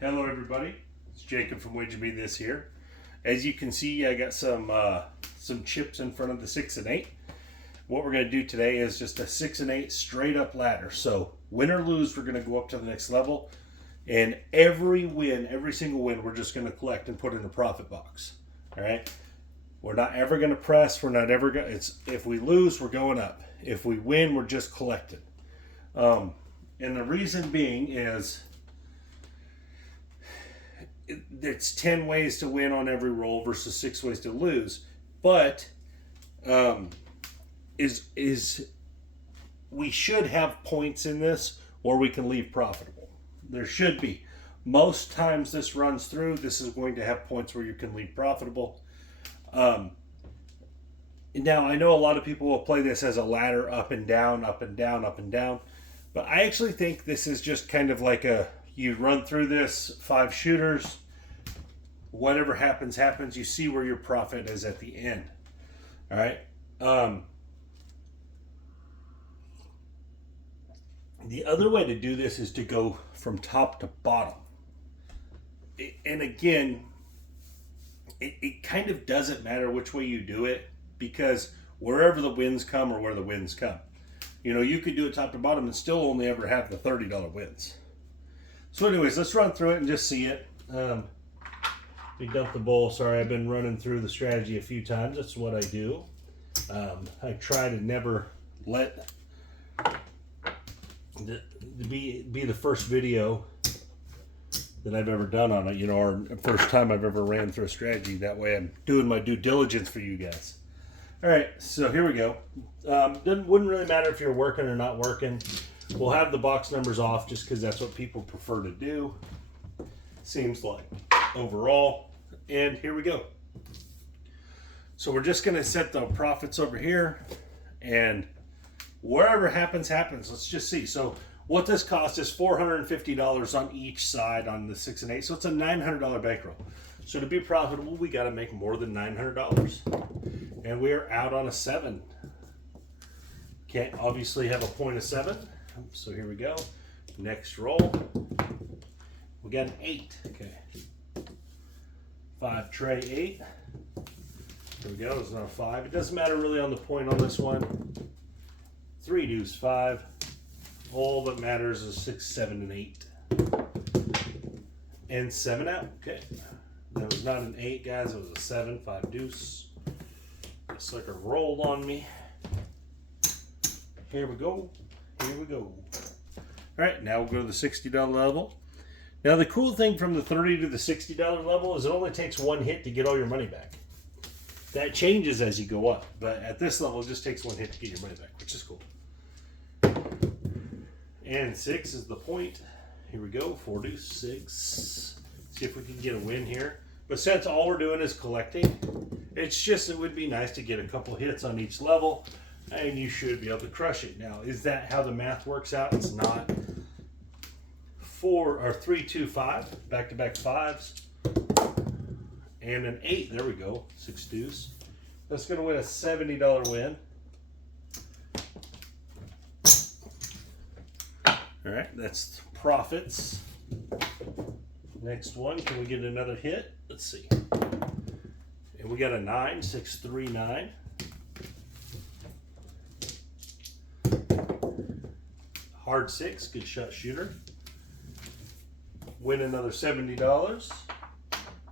Hello everybody, it's Jacob from Wager Me This here. As you can see, I got some chips in front of the 6 and 8. What we're going to do today is just a 6 and 8 straight up ladder. So win or lose, we're going to go up to the next level, and every single win, we're just going to collect and put in the profit box. All right, we're not ever going to press. We're not ever going. If we lose, we're going up. If we win, we're just collecting. And the reason being is, it's 10 ways to win on every roll versus 6 ways to lose, but we should have points in this, or we can leave profitable. There should be. Most times this runs through, this is going to have points where you can leave profitable. Now I know a lot of people will play this as a ladder, up and down, up and down, up and down, but I actually think this is just kind of like you run through this 5 shooters, whatever happens, happens. You see where your profit is at the end. All right. The other way to do this is to go from top to bottom. And again, it kind of doesn't matter which way you do it, because wherever the wins come or where the wins come. You know, you could do it top to bottom and still only ever have the $30 wins. So anyways, let's run through it and just see it. We dumped the bowl. Sorry, I've been running through the strategy a few times. That's what I do. I try to never let be the first video that I've ever done on it, you know, or first time I've ever ran through a strategy. That way I'm doing my due diligence for you guys. All right, so here we go. Wouldn't really matter if you're working or not working. We'll have the box numbers off just because that's what people prefer to do, seems like, overall. And here we go. So we're just going to set the profits over here, and wherever happens, happens. Let's just see. So what this cost is $450 on each side on the 6 and 8. So it's a $900 bankroll. So to be profitable, we got to make more than $900. And we are out on a 7. Can't obviously have a point of 7. So here we go. Next roll. We got an 8. Okay. 5 tray 8. Here we go. There's not a 5. It doesn't matter really on the point on this one. 3 deuce 5. All that matters is 6, 7, and 8. And 7 out. Okay. That was not an 8, guys. It was a 7. 5 deuce. The sucker rolled on me. Here we go. Here we go. All right, now we'll go to the $60 level. Now the cool thing from the $30 to the $60 level is it only takes 1 hit to get all your money back. That changes as you go up, but at this level it just takes 1 hit to get your money back, which is cool. And 6 is the point. Here we go, 4 deuce 6. See if we can get a win here. But since all we're doing is collecting, it would be nice to get a couple hits on each level, and you should be able to crush it. Now, is that how the math works out? It's not. 4 or 3, 2, 5, back-to-back 5s, and an 8. There we go, 6 deuce. That's going to win a $70 win. All right, that's profits. Next one, can we get another hit? Let's see. And we got a 9, 6, 3, 9. Hard 6, good shot shooter. Win another $70.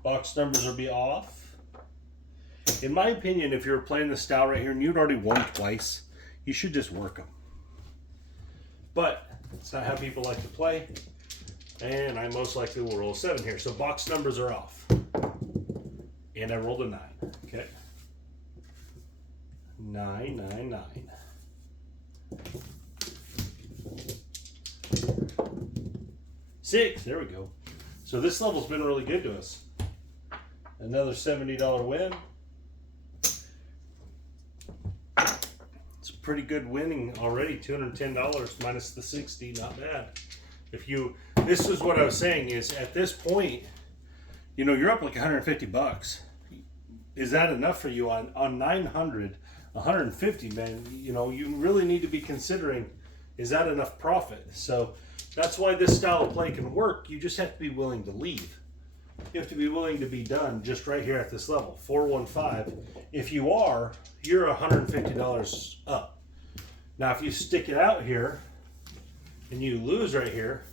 Box numbers will be off. In my opinion, if you're playing the style right here and you'd already won twice, you should just work them. But it's not how people like to play. And I most likely will roll a 7 here. So box numbers are off. And I rolled a 9. Okay. 9, 9, 9. 6, there we go. So this level's been really good to us. Another $70 win. It's a pretty good winning already. $210 minus the 60, not bad. This is what I was saying, is at this point, you know, you're up like 150 bucks. Is that enough for you on 900, 150, man? You know, you really need to be considering, is that enough profit? So That's why this style of play can work. You just have to be willing to leave. You have to be willing to be done just right here at this level, 415. If you are, you're $150 up. Now, if you stick it out here and you lose right here,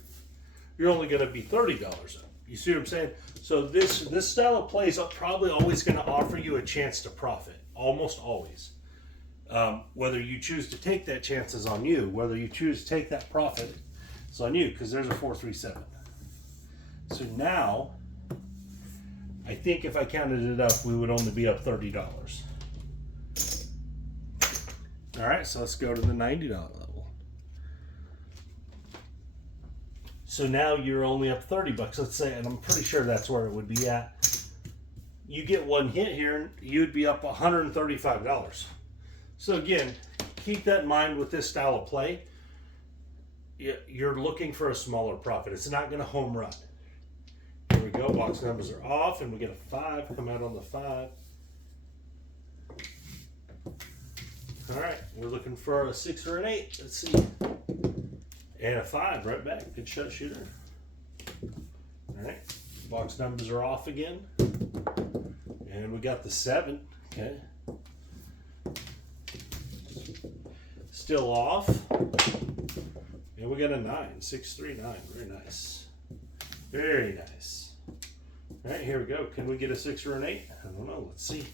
you're only going to be $30 up. You see what I'm saying? So this style of play is probably always going to offer you a chance to profit, almost always. Whether you choose to take that chance is on you. Whether you choose to take that profit, it's on you, because there's a 437. So now, I think if I counted it up, we would only be up $30. All right, so let's go to the $90 level. So now you're only up 30 bucks, let's say, and I'm pretty sure that's where it would be at. You get one hit here, you'd be up $135. So again, keep that in mind with this style of play. You're looking for a smaller profit. It's not going to home run. Here we go. Box numbers are off, and we get a 5. Come out on the 5. All right, we're looking for a 6 or an 8. Let's see. And a 5 right back. Good shot, shooter. All right, box numbers are off again. And we got the 7. Okay. Still off. And we got a 9. 6, 3, 9. Very nice. Very nice. All right, here we go. Can we get a 6 or an 8? I don't know. Let's see.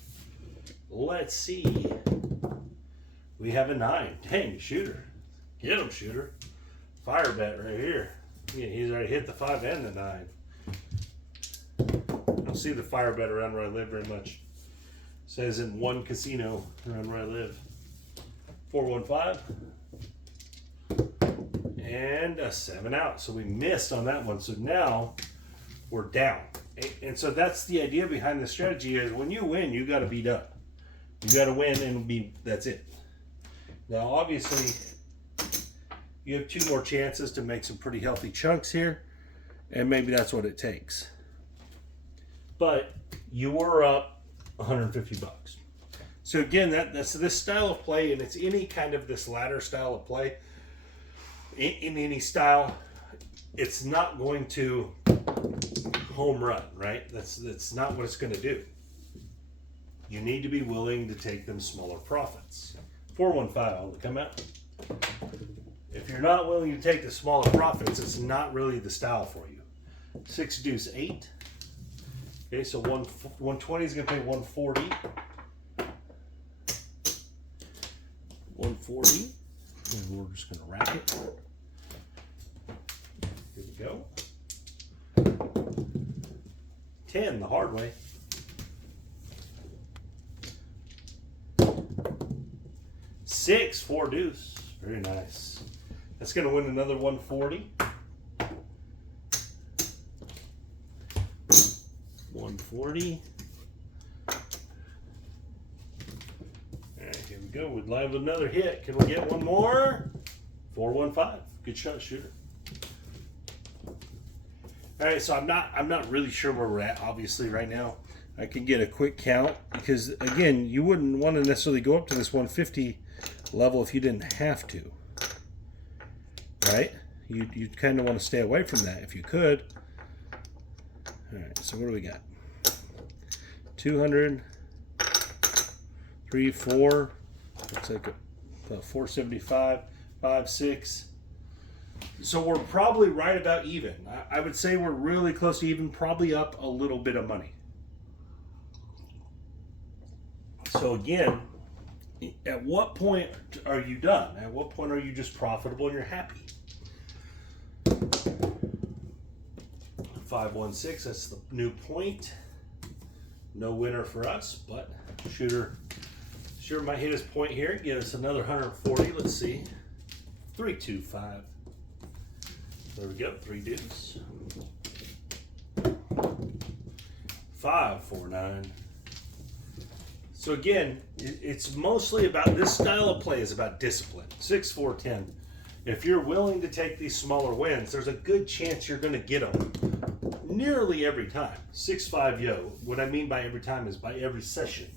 Let's see. We have a 9. Dang, shooter. Get him, shooter. Fire bet right here. Yeah, he's already hit the 5 and the 9. I don't see the fire bet around where I live very much. It says in one casino around where I live. 415. And a 7 out. So we missed on that one. So now we're down. And so that's the idea behind the strategy is when you win, you got to be done. You got to win and that's it. Now, obviously, you have 2 more chances to make some pretty healthy chunks here. And maybe that's what it takes. But you were up 150 bucks. So again, that's this style of play, and it's any kind of this ladder style of play. In any style, it's not going to home run, right? That's not what it's going to do. You need to be willing to take them smaller profits. 415 on the come out. If you're not willing to take the smaller profits, it's not really the style for you. 6 deuce 8. Okay, so 120 is going to pay 140. 140. And we're just going to rack it. Here we go. 10 the hard way. 6 4 deuce. Very nice. That's going to win another 140. 140. Alright, here we go. We'd like another hit. Can we get one more? 415. Good shot, shooter. Alright, so I'm not really sure where we're at, obviously, right now. I can get a quick count because again, you wouldn't want to necessarily go up to this 150 level if you didn't have to. Right? You'd kind of want to stay away from that if you could. Alright, so what do we got? 200, 3, 4, looks like about 475, 5, 6. So we're probably right about even. I would say we're really close to even, probably up a little bit of money. So again, at what point are you done? At what point are you just profitable and you're happy? 516, that's the new point. No winner for us, but shooter sure might hit his point here. Get us another 140. Let's see. 325. There we go. 3 deuce. 549. So again, it's mostly about this style of play is about discipline. 6 4 10. If you're willing to take these smaller wins, there's a good chance you're going to get them nearly every time. 6 5 yo. What I mean by every time is by every session.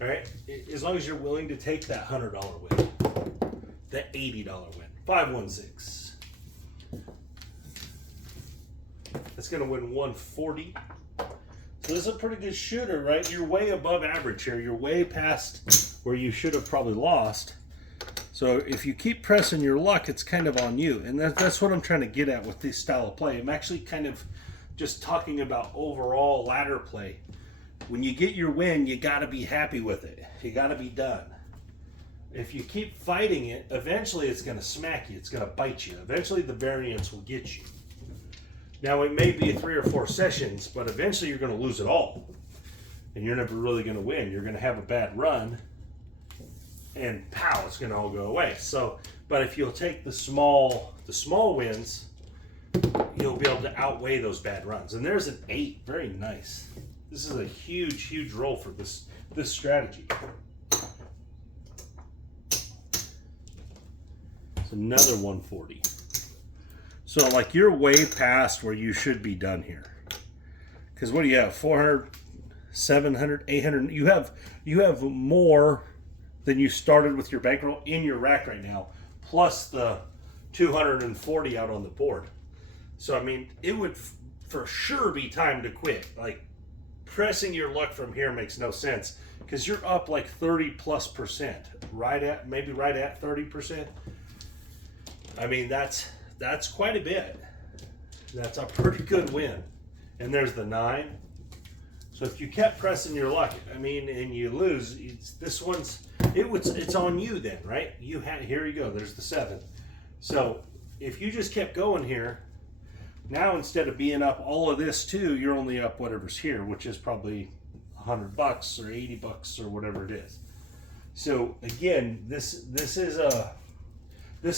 All right. As long as you're willing to take that $100 win, that $80 win. 516. That's going to win 140. So this is a pretty good shooter, right? You're way above average here. You're way past where you should have probably lost. So if you keep pressing your luck, it's kind of on you. And that's what I'm trying to get at with this style of play. I'm actually kind of just talking about overall ladder play. When you get your win, you got to be happy with it. You got to be done. If you keep fighting it, eventually it's going to smack you. It's going to bite you. Eventually the variance will get you. Now it may be 3 or 4 sessions, but eventually you're going to lose it all. And you're never really going to win. You're going to have a bad run. And pow, it's going to all go away. So, but if you'll take the small wins, you'll be able to outweigh those bad runs. And there's an 8, very nice. This is a huge, huge roll for this strategy. It's another 140. So like you're way past where you should be done here. Because what do you have? 400, 700, 800. You have more than you started with your bankroll in your rack right now, plus the 240 out on the board. So I mean, it would for sure be time to quit. Like pressing your luck from here makes no sense because you're up like 30+%, maybe right at 30%. I mean, that's quite a bit. That's a pretty good win. And there's the 9. So if you kept pressing your luck, I mean, and you lose, it's on you then, right? Here you go. There's the 7. So if you just kept going here, now instead of being up all of this too, you're only up whatever's here, which is probably $100 or $80 or whatever it is. So again, this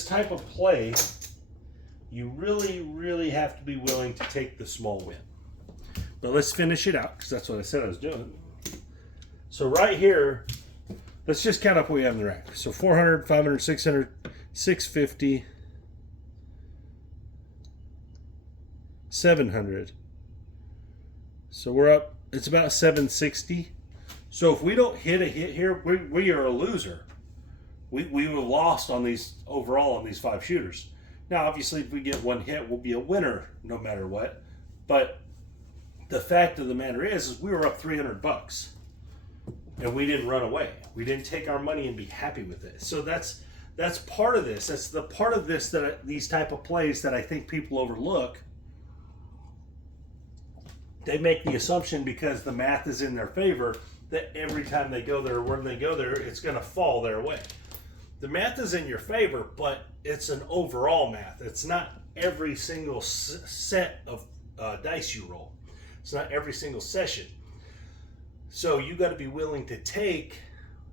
type of play, you really have to be willing to take the small win. But let's finish it out because that's what I said I was doing. So right here, let's just count up what we have in the rack. So 400, 500, 600, 650, 700. So we're up, it's about 760. So if we don't hit a hit here, we are a loser. We have lost on these overall on these 5 shooters. Now, obviously, if we get one hit, we'll be a winner no matter what. But the fact of the matter is we were up $300, and we didn't run away. We didn't take our money and be happy with it. So that's part of this. That's the part of this these type of plays that I think people overlook. They make the assumption because the math is in their favor that every time they go there, when they go there, it's going to fall their way. The math is in your favor, but it's an overall math. It's not every single set of dice you roll. It's not every single session. So you got to be willing to take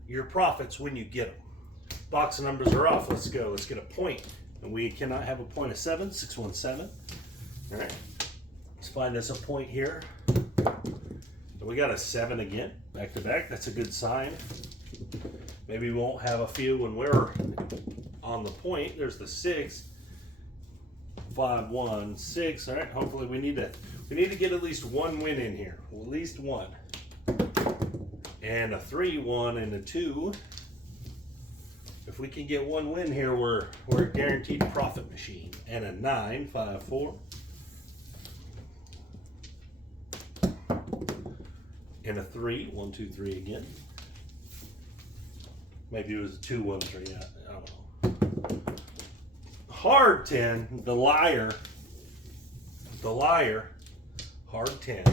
your profits when you get them. Box of numbers are off. Let's go. Let's get a point. And we cannot have a point of 7, 617. All right. Let's find us a point here. We got a 7 again, back to back. That's a good sign. Maybe we won't have a few when we're on the point. There's the 6. 5, 1, 6. All right. Hopefully we need to get at least one win in here. At least one. And a 3, 1, and a 2. If we can get one win here, we're a guaranteed profit machine. And a 9, 5, 4. And a 3, 1, 2, 3 again. Maybe it was a 2, 1, 3. I don't know. Hard 10, the liar. Hard 10.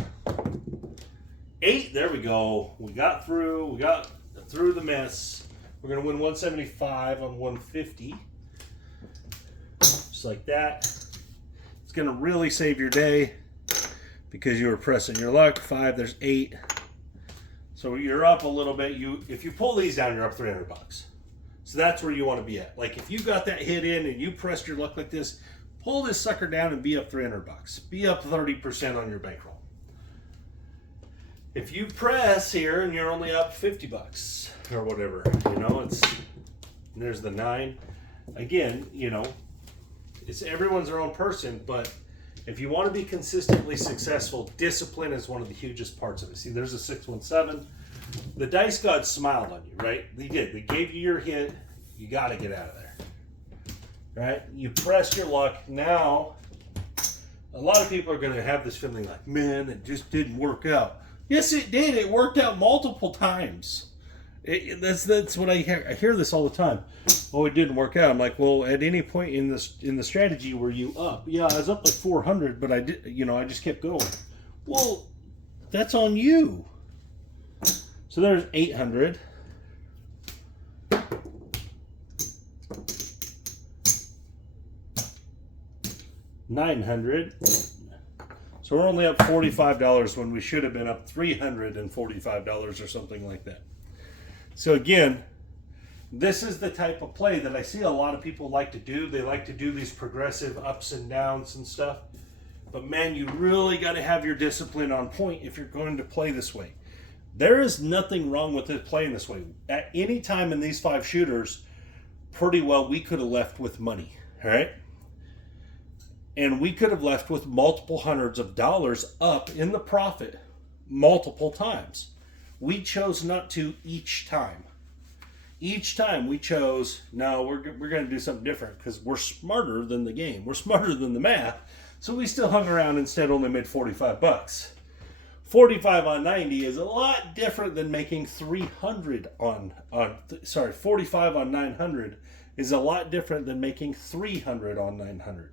8, there we go. We got through the mess. We're gonna win 175 on 150. Just like that. It's gonna really save your day because you were pressing your luck. 5, there's 8. So you're up a little bit. If you pull these down, you're up $300. So that's where you want to be at. Like if you got that hit in and you pressed your luck like this, pull this sucker down and be up $300. Be up 30% on your bankroll. If you press here and you're only up $50 or whatever, there's the 9. Again, it's everyone's their own person, but if you want to be consistently successful, discipline is one of the hugest parts of it. See, there's a 617. The dice gods smiled on you, right? They did. They gave you your hit. You got to get out of there, right? You pressed your luck. Now, A lot of people are going to have this feeling like, man, it just didn't work out. Yes, it did. It worked out multiple times. That's what I hear. I hear this all the time. Oh, it didn't work out. I'm like, well, at any point in the strategy were you up? Yeah, I was up like 400, but I did. I just kept going. Well, that's on you. So there's 800. $900. So we're only up $45 when we should have been up $345 or something like that. So again, this is the type of play that I see a lot of people like to do. They like to do these progressive ups and downs and stuff. But man, you really got to have your discipline on point if you're going to play this way. There is nothing wrong with it playing this way. At any time in these 5 shooters, pretty well we could have left with money, all right? And we could have left with multiple hundreds of dollars up in the profit multiple times. We chose not to each time. Each time we chose, no, we're going to do something different because we're smarter than the game. We're smarter than the math. So we still hung around, instead only made 45 bucks. 45 on 90 is a lot different than making 300 45 on 900 is a lot different than making 300 on 900.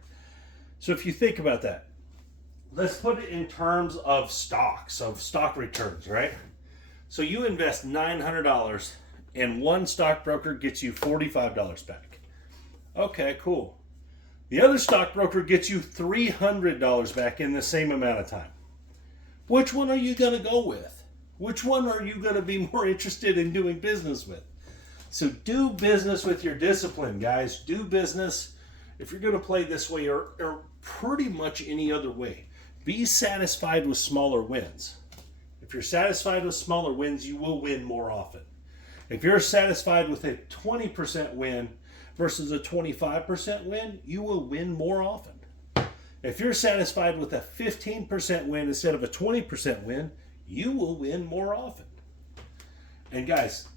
So if you think about that, let's put it in terms of stocks, of stock returns, right? So you invest $900 and one stockbroker gets you $45 back. Okay, cool. The other stockbroker gets you $300 back in the same amount of time. Which one are you going to go with? Which one are you going to be more interested in doing business with? So do business with your discipline, guys. Do business. If you're going to play this way or pretty much any other way, be satisfied with smaller wins. If you're satisfied with smaller wins, you will win more often. If you're satisfied with a 20% win versus a 25% win, you will win more often. If you're satisfied with a 15% win instead of a 20% win, you will win more often. And guys,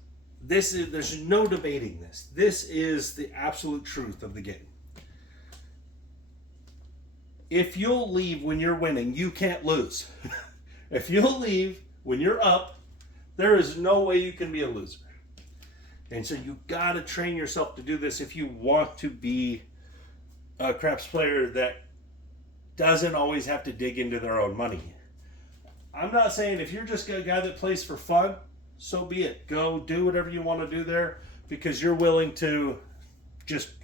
there's no debating this. This is the absolute truth of the game. If you'll leave when you're winning, you can't lose. If you'll leave when you're up, there is no way you can be a loser. And so you got to train yourself to do this if you want to be a craps player that doesn't always have to dig into their own money. I'm not saying if you're just a guy that plays for fun, so be it. Go do whatever you want to do there because you're willing to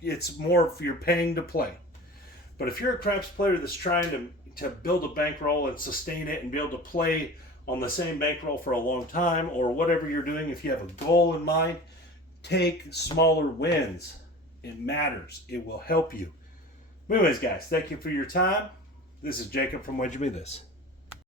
it's more if you're paying to play. But if you're a craps player that's trying to build a bankroll and sustain it and be able to play on the same bankroll for a long time or whatever you're doing, if you have a goal in mind, take smaller wins. It matters. It will help you. Anyways, guys, thank you for your time. This is Jacob from When'd You Be This?